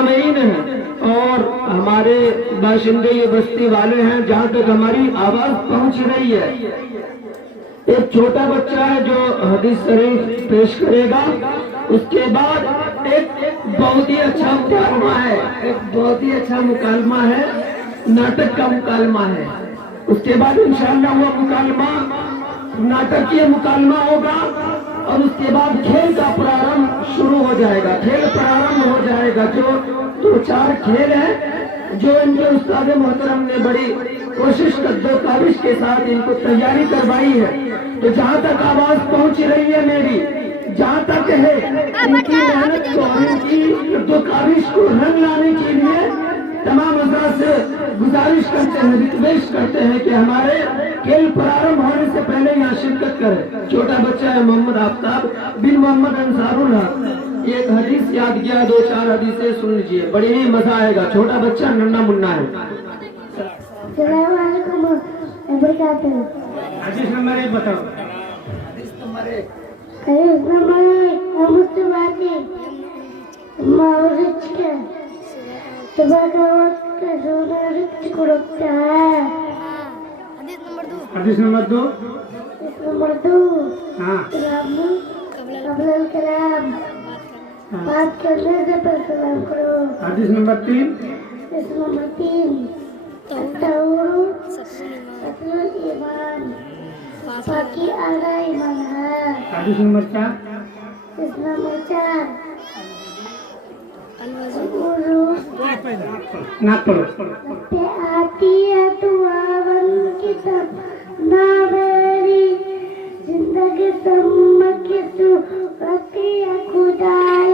सामीन हैं और हमारे बाशिंदे ये बस्ती वाले हैं जहाँ तक हमारी आवाज पहुँच रही है। एक छोटा बच्चा है जो हदीस शरीफ पेश करेगा, उसके बाद एक बहुत ही अच्छा मुकालमा है, एक बहुत ही अच्छा मुकालमा है, नाटक का मुकालमा है। उसके बाद इंशाअल्लाह वो मुकालमा नाटकीय मुकालमा होगा और उसके बाद खेल का प्रारंभ शुरू हो जाएगा, खेल प्रारंभ हो जाएगा। जो 2-4 खेल है जो इनके उस्ताद मोहतरम ने बड़ी कोशिश कद्दो काविश के साथ इनको तैयारी करवाई है। तो जहाँ तक आवाज पहुँच रही है मेरी, जहाँ तक है इनकी मेहनत को, इनकी कद्दो काविश को रंग लाने के लिए तमाम हजरात से गुजारिश करते हैं, रिक्वेस्ट करते हैं कि हमारे खेल प्रारंभ होने से पहले यहाँ शिरकत करें। छोटा बच्चा है मोहम्मद आफ्ताब बिन मोहम्मद अंसारुल हक, एक हदीस याद किया, 2-4 हदीसें सुन लीजिए, बड़ी ही मजा आएगा। छोटा बच्चा नन्ना मुन्ना है। हदीस नंबर 1 बताओ। हदीस नंबर 1 हदीस नंबर 2 हाँ, बात करने से पहले सलाम करो। हदीस नंबर 3 ईमान बाकी आधा ईमान है। हदीस नंबर 4 ना पढ़ो। आती है दुआवन की सब ना मेरी जिंदगी सम्मत की सूरती है खुदाई